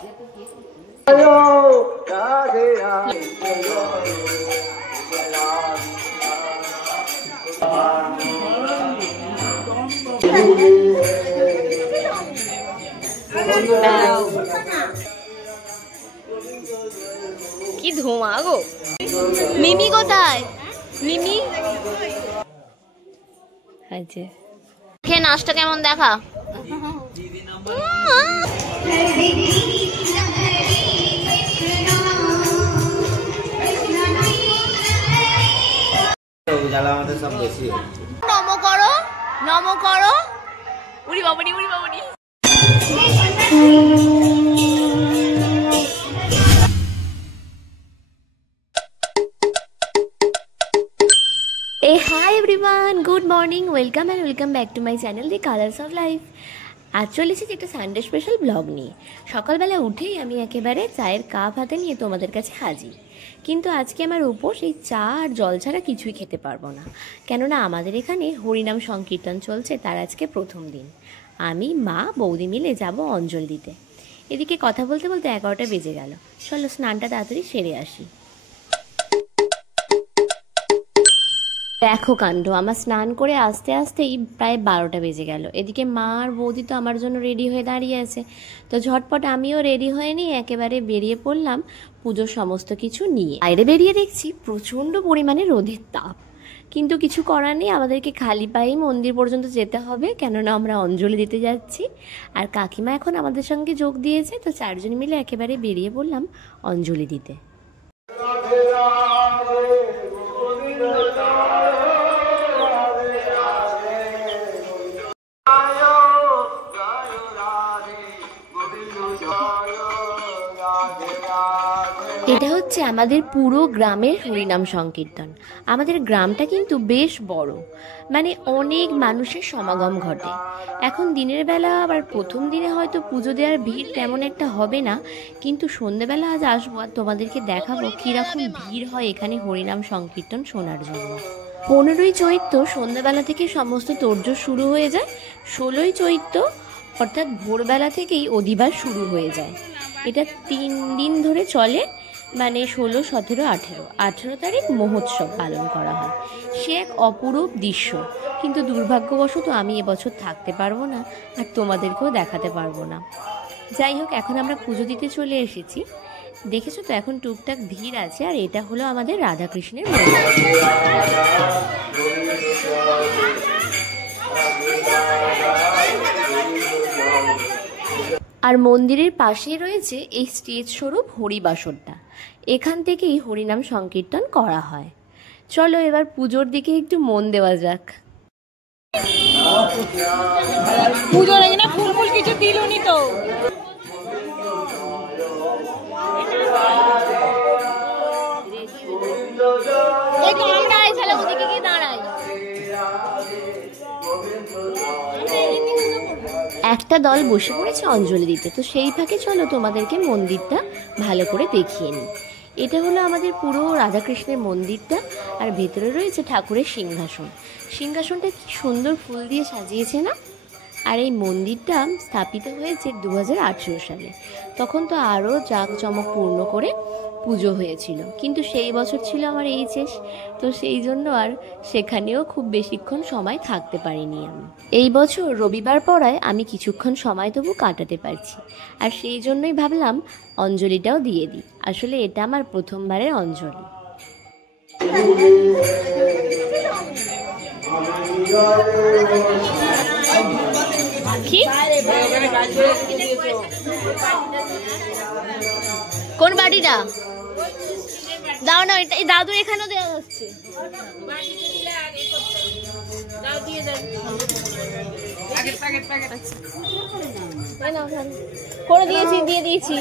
কি ধোঁয়া গো। মিমি কোথায়? মিমি খেয়ে নাচটা কেমন দেখা। নম করো, নম করো। উড়ি বাবুনি, উড়ি বাবুনি। Hi everyone, good morning, welcome and welcome back to my channel The Colors of Life. আজ চলেছি একটা সানডে স্পেশাল ব্লগ নিয়ে। সকালবেলা উঠেই আমি একেবারে চায়ের কাপ হাতে নিয়ে তোমাদের কাছে হাজির। কিন্তু আজকে আমার উপোস, এই চা আর জল ছাড়া কিছুই খেতে পারবো না, কেননা আমাদের এখানে হরিনাম সংকীর্তন চলছে, তার আজকে প্রথম দিন। আমি, মা, বৌদি মিলে যাব অঞ্জল দিতে। এদিকে কথা বলতে বলতে 11টা বেজে গেল। চলো স্নানটা তাড়াতাড়ি সেরে আসি। দেখো কাণ্ড, আমার স্নান করে আস্তে আস্তেই প্রায় 12টা বেজে গেল। এদিকে মা আর বৌদি তো আমার জন্য রেডি হয়ে দাঁড়িয়ে আছে। তো ঝটপট আমিও রেডি হয়ে নিয়ে একেবারে বেরিয়ে পড়লাম পুজোর সমস্ত কিছু নিয়ে। বাইরে বেরিয়ে দেখছি প্রচণ্ড পরিমাণে রোদের তাপ, কিন্তু কিছু করার নেই, আমাদেরকে খালি পায়েই মন্দির পর্যন্ত যেতে হবে, কেননা আমরা অঞ্জলি দিতে যাচ্ছি। আর কাকিমা এখন আমাদের সঙ্গে যোগ দিয়েছে, তো 4 জন মিলে একেবারে বেরিয়ে পড়লাম অঞ্জলি দিতে। এটা হচ্ছে আমাদের পুরো গ্রামের হরিনাম সংকীর্তন। আমাদের গ্রামটা কিন্তু বেশ বড়, মানে অনেক মানুষের সমাগম ঘটে। এখন দিনের বেলা আবার প্রথম দিনে হয়তো পুজো দেওয়ার ভিড় তেমন একটা হবে না, কিন্তু সন্ধ্যেবেলা আজ আসবো আর তোমাদেরকে দেখাবো কীরকম ভিড় হয় এখানে হরিনাম সংকীর্তন শোনার জন্য। 15ই চৈত্র সন্ধ্যাবেলা থেকে সমস্ত তোড়জোড় শুরু হয়ে যায়। 16ই চৈত্র অর্থাৎ ভোরবেলা থেকেই অধিবাস শুরু হয়ে যায়। এটা 3 দিন ধরে চলে, মানে 16, 17, 18 তারিখ মহোৎসব পালন করা হয়। সে এক অপরূপ দৃশ্য, কিন্তু দুর্ভাগ্যবশত আমি এবছর থাকতে পারবো না আর তোমাদেরকেও দেখাতে পারবো না। যাই হোক, এখন আমরা পুজো দিতে চলে এসেছি। দেখেছো তো এখন টুকটাক ভিড় আছে। আর এটা হলো আমাদের রাধাকৃষ্ণের মন্দির। আর মন্দিরের পাশেই রয়েছে এই স্টেজ স্বরূপ হরিবাসরটা। এখান থেকেই হরিনাম সংকীর্তন করা হয়। চলো এবার পুজোর দিকে একটু মন দেওয়া যাক। পুজোর আগে না ফুল ফুল কিছু দিলনি তো। একটা দল বসে পড়েছে অঞ্জলি দিতে, তো সেই ফাঁকে চলো তোমাদেরকে মন্দিরটা ভালো করে দেখিয়ে নিই। এটা হলো আমাদের পুরো রাধাকৃষ্ণের মন্দিরটা, আর ভেতরে রয়েছে ঠাকুরের সিংহাসন। সিংহাসনটা কি সুন্দর ফুল দিয়ে সাজিয়েছে না। আর এই মন্দিরটা স্থাপিত হয়েছে 2018 সালে। তখন তো আরও জাঁকজমকপূর্ণ করে পুজো হয়েছিল, কিন্তু সেই বছর ছিল আমার এইচএস, তো সেই জন্য আর সেখানেও খুব বেশিক্ষণ সময় থাকতে পারিনি আমি। এই বছর রবিবার পড়ায় আমি কিছুক্ষণ সময় তবু কাটাতে পারছি, আর সেই জন্যই ভাবলাম অঞ্জলিটাও দিয়ে দিই। আসলে এটা আমার প্রথমবারের অঞ্জলি। কি কোন বাটিটা দাও না, এই দাদুর এখানেও দেওয়া হচ্ছে। করে দিয়েছি, দিয়ে দিয়েছি।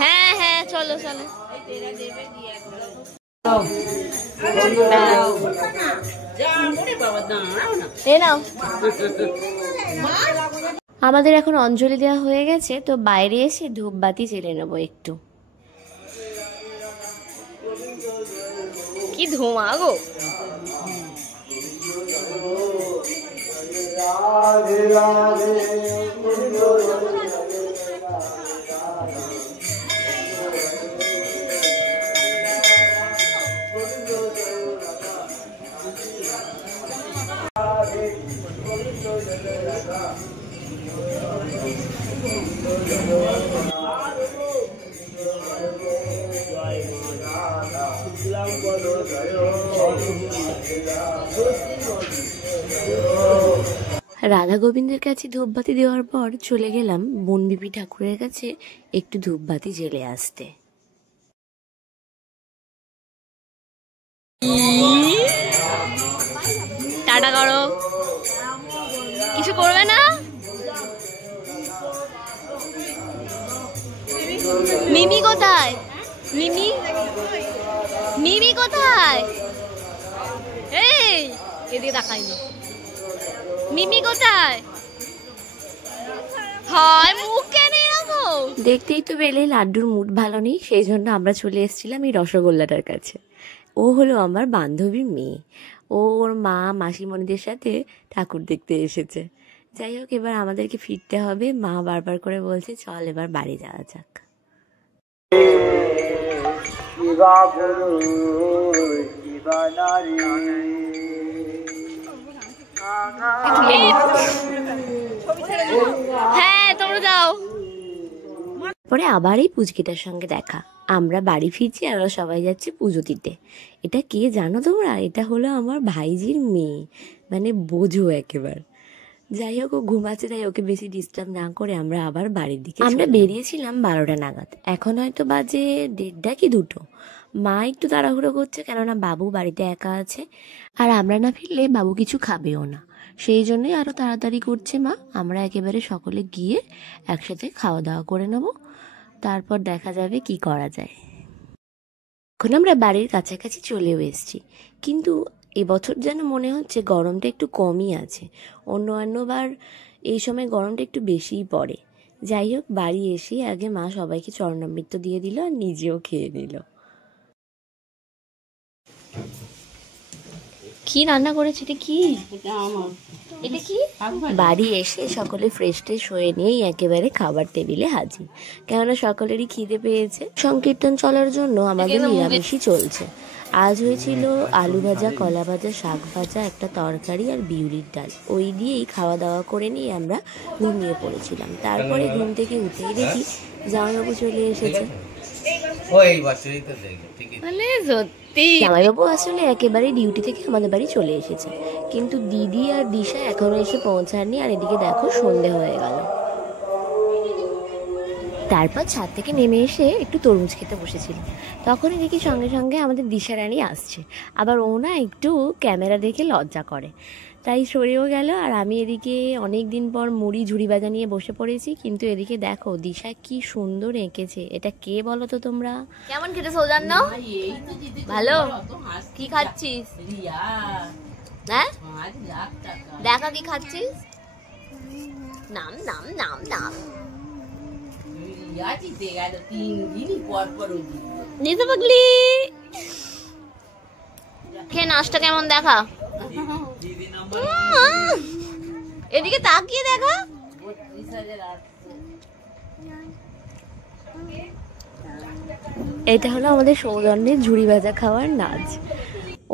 হ্যাঁ হ্যাঁ, চলো চলো। আমাদের এখন অঞ্জলি দেওয়া হয়ে গেছে, তো বাইরে এসে ধূপবাতি জ্বেলে নেবো একটু। কি ধোঁয়া গো। রাধে রাধে রাধা গোবিন্দের কাছে ধূপবাতি দেওয়ার পর চলে গেলাম বনবিবি ঠাকুরের কাছে একটু ধূপবাতি জেলে আসতে। টাটা করো, কিছু করবে না? মিমি কোথায়? মিমি মিমি কোথায়? এই এদিকে তাকাইনি। মিমি কোথায়? হয় মুখ কেন এরকম? দেখতেই তো পেলে লাড্ডুর মুড ভালো নেই, সেই জন্য আমরা চলে এসেছিলাম এই রসগোল্লাটার কাছে। ও হলো আমার বান্ধবীর মেয়ে, ও ওর মা মাসিমণিদের সাথে ঠাকুর দেখতে এসেছে। যাই হোক, এবার আমাদেরকে ফিরতে হবে। মা বারবার করে বলছে চল এবার বাড়ি যাওয়া যাক। হ্যাঁ তোমরা যাও। পরে আবার এই পুচকিটার সঙ্গে দেখা, আমরা বাড়ি ফিরছি আর ওরা সবাই যাচ্ছে পুজো দিতে। এটা কে জানো তোমরা? এটা হলো আমার ভাইজির মেয়ে, মানে বোঝো একেবারে। যাই হোক, ও ঘুমাচ্ছে, তাই ওকে বেশি ডিস্টার্ব না করে আমরা আবার বাড়ির দিকে আমরা বেরিয়েছিলাম 12টা নাগাদ। এখন হয়তো বাজে 1:30 কি 2টো। মা একটু তাড়াহুড়ো করছে, কেননা বাবু বাড়িতে একা আছে, আর আমরা না ফিরলে বাবু কিছু খাবেও না, সেই জন্যই আরো তাড়াতাড়ি করছে মা। আমরা একেবারে সকলে গিয়ে একসাথে খাওয়া দাওয়া করে নেব, তারপর দেখা যাবে কি করা যায়। এখন আমরা বাড়ির কাছাকাছি চলেও এসেছি, কিন্তু এবছর যেন মনে হচ্ছে গরমটা একটু কমই আছে। অন্যবার এই সময় গরমটা একটু বেশিই পড়ে। যাই হোক, বাড়ি এসে আগে মা সবাইকে চরণামৃত দিয়ে দিল আর নিজেও খেয়ে নিল। কি রান্না করেছে? এটা কি? এটা কি? বাড়ি এসে সকলে ফ্রেশ ট্রেশ হয়ে নিয়েই একেবারে খাবার টেবিলে হাজির, কেননা সকলেরই খিদে পেয়েছে। সংকীর্তন চলার জন্য আমাদের নিরামিষই চলছে। আজ হয়েছিল আলু ভাজা, কলা ভাজা, শাক ভাজা, একটা তরকারি আর বিউলির ডাল। ওই দিয়েই খাওয়া দাওয়া করে নিয়ে আমরা ঘুমিয়ে পড়েছিলাম। তারপরে ঘুম থেকে উঠেই দেখি জামাইবাবু চলে এসেছে। মানে সত্যি জামাইবাবু আসলে একেবারে ডিউটি থেকে আমাদের বাড়ি চলে এসেছে, কিন্তু দিদি আর দিশা এখনো এসে পৌঁছাননি। আর এদিকে দেখো সন্ধে হয়ে গেল। তারপর ছাদ থেকে নেমে এসে একটু তরমুজ খেতে বসেছিল, তখনই দেখি সঙ্গে সঙ্গে আমাদের দিশা রানী আসছে। আবার ও না একটু ক্যামেরা দেখে লজ্জা করে, তাই সরেও গেল। আর আমি এদিকে অনেক দিন পর মুড়ি ঝুড়ি ভাজা নিয়ে বসে পড়েছি। কিন্তু এদিকে দেখো দিশা কি সুন্দর এঁকেছে। এটা কে বলো তো তোমরা? কেমন খেতে সৌজন্য? ভালো। কি খাচ্ছিস? হ্যাঁ দেখা কি খাচ্ছিস? নাম নাম নাম নাম খেয়ে নাচটা কেমন দেখা। এদিকে তাকিয়ে দেখা। এটা হলো আমাদের সৌজন্যের ঝুড়ি ভাজা খাওয়ার নাচ।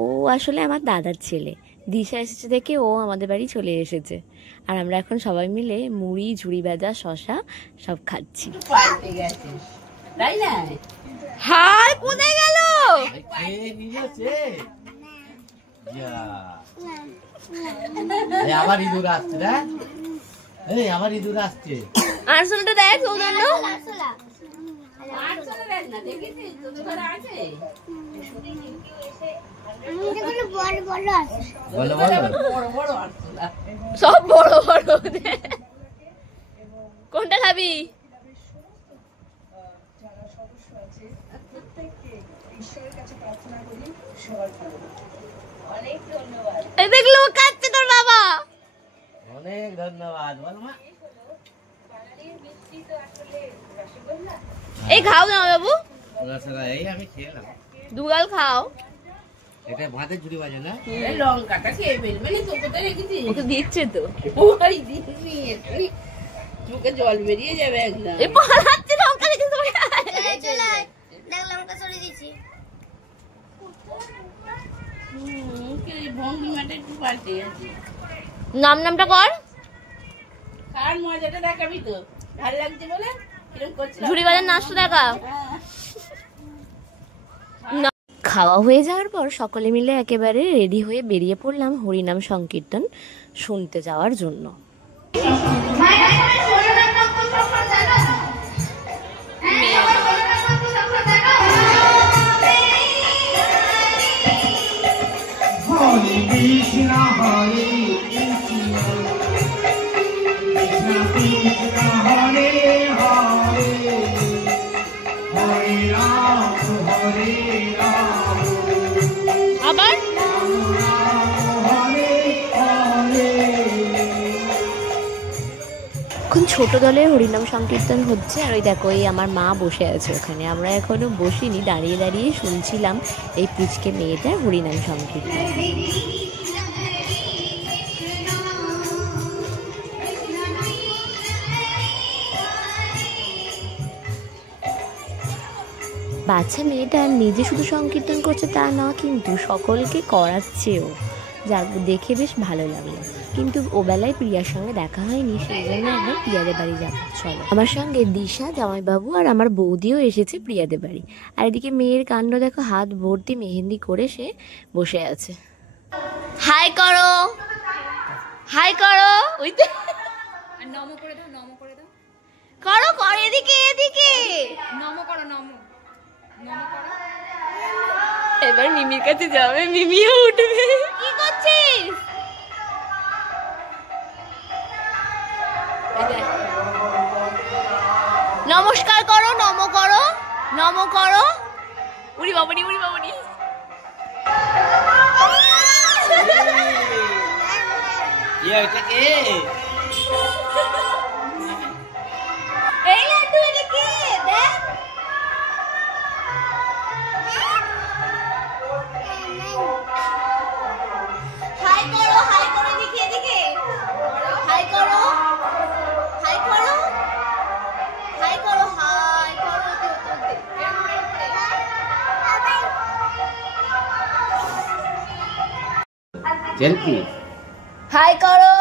ও আসলে আমার দাদার ছেলে। দিশা এসেছে দেখে ও আমাদের বাড়ি চলে এসেছে, আর আমরা এখন সবাই মিলে মুড়ি, ঝুড়ি ভাজা, শশা সব খাচ্ছি। হাই কোথায় গেল? আবার ইঁদুর আসছে না? এই আবার ইঁদুর আসছে। আরসুলটা দেখ সৌজন্য। সব বড় বড়। কোনটা খাবি? দেখলো কাচ্ছে তোর বাবা। অনেক ধন্যবাদ। বল মা। এই খাও না বাবু, রসগোল্লা এই আমি খেলাম। দুগাল খাও। এটা ভাতের ঝুড়ি ভাজা না? লঙ্কাটা খেয়ে ফেলবে না, তোকে তো রেখেছি। ওকে দিচ্ছে তো। ওই দিদি মুখে জল বেরিয়ে যাবে একদম। এই পালাচ্ছে লঙ্কা দেখে তুমি। চল দেখ লঙ্কা সরিয়ে দিচ্ছি। ভঙ্গিমাটা একটু পাল্টে গেছে। নামটা কর। আর মজাটা দেখাবি তো, ভালো লাগছে বলে এরকম করছিলাম। ঝুড়ি বাজার নাচটা দেখা। খাওয়া হয়ে যাওয়ার পর সকলে মিলে একেবারে রেডি হয়ে বেরিয়ে পড়লাম হরিনাম সংকীর্তন শুনতে যাওয়ার জন্য। আবার এখন ছোট দলের হরিনাম সংকীর্তন হচ্ছে, আর ওই দেখো এই আমার মা বসে আছে ওখানে। আমরা এখনো বসিনি, দাঁড়িয়ে দাঁড়িয়ে শুনছিলাম এই পুচকে মেয়েটার হরিনাম সংকীর্তন। বাচ্চা মেয়েটা নিজে শুধু সংকীর্তন করছে তা না, কিন্তু সকলকে করাচ্ছেও, যা দেখে বেশ ভালো লাগলো। কিন্তু ও বেলায় প্রিয়ার সঙ্গে দেখা হয়নি, সেই জন্য একবার প্রিয়াদের বাড়ি যাবো। চলো, আমার সঙ্গে দিশা, জামাইবাবু আর আমার বৌদিও এসেছে প্রিয়াদের বাড়ি। আর এদিকে মেয়ের কাণ্ড দেখো, হাত ভর্তি মেহেন্দি করে সে বসে আছে। হাই করো, হাই করো, ওই তো নম করে দাও, নম করে দাও, করো করো, এদিকে এদিকে নম করো, নম নম করো। এবার মিমির কাছে যাবে, মিমিও উঠবে। কি করছিস? নমস্কার করো, নম করো, নম করো। উড়ি বাবুনি, উড়ি বাবুনি। এটা কে? এই লাড্ডু, এটা কে? দেখ। হাই করো, হাই করো, এদিকে এদিকে। হাই করো, হাই করো, হাই করো, হাই করো। জেলপি। হাই করো।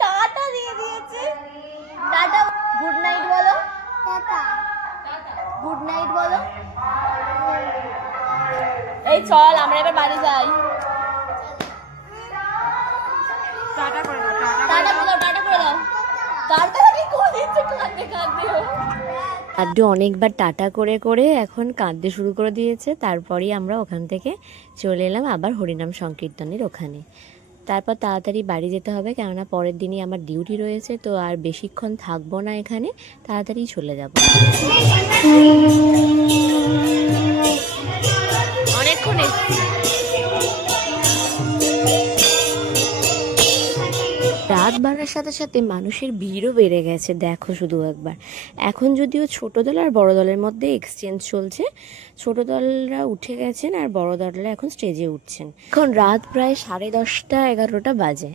টাটা দিয়ে দিয়েছে। টাটা, গুড নাইট বলো। গুড নাইট বলো। এই চল, আমরা এবার বাড়ি যাই। টাটা করে দাও, টাটা টাটা করে দাও, টাটা করে দাও। টাটা কি করে দিচ্ছে, কাঁদতে কাঁদতে। লাড্ডু অনেকবার টাটা করে করে এখন কাঁদতে শুরু করে দিয়েছে। তারপরেই আমরা ওখান থেকে চলে এলাম আবার হরিনাম সংকীর্তনের ওখানে। তারপর তাড়াতাড়ি বাড়ি যেতে হবে, কেননা পরের দিনই আমার ডিউটি রয়েছে। তো আর বেশিক্ষণ থাকবো না এখানে, তাড়াতাড়ি চলে যাব। অনেকক্ষণ রাত বাড়ার সাথে সাথে মানুষের ভিড়ও বেড়ে গেছে, দেখো শুধু একবার। এখন যদিও ছোট দল আর বড় দলের মধ্যে এক্সচেঞ্জ চলছে, ছোট দলরা উঠে গেছেন আর বড় দলরা এখন স্টেজে উঠছেন। এখন রাত প্রায় 10:30 11টা বাজে।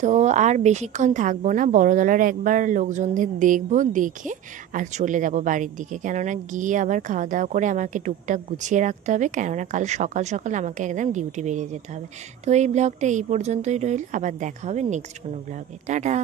তো আর বেশিক্ষণ থাকবো না, বড় দলের একবার লোকজনদের দেখবো, দেখে আর চলে যাব বাড়ির দিকে। কেননা গিয়ে আবার খাওয়া দাওয়া করে আমাকে টুকটাক গুছিয়ে রাখতে হবে, কেননা কাল সকাল সকাল আমাকে একদম ডিউটি বেরিয়ে যেতে হবে। তো এই ব্লগটা এই পর্যন্তই রইল, আবার দেখা হবে নেক্সট কোনো ব্লগে। টাটা।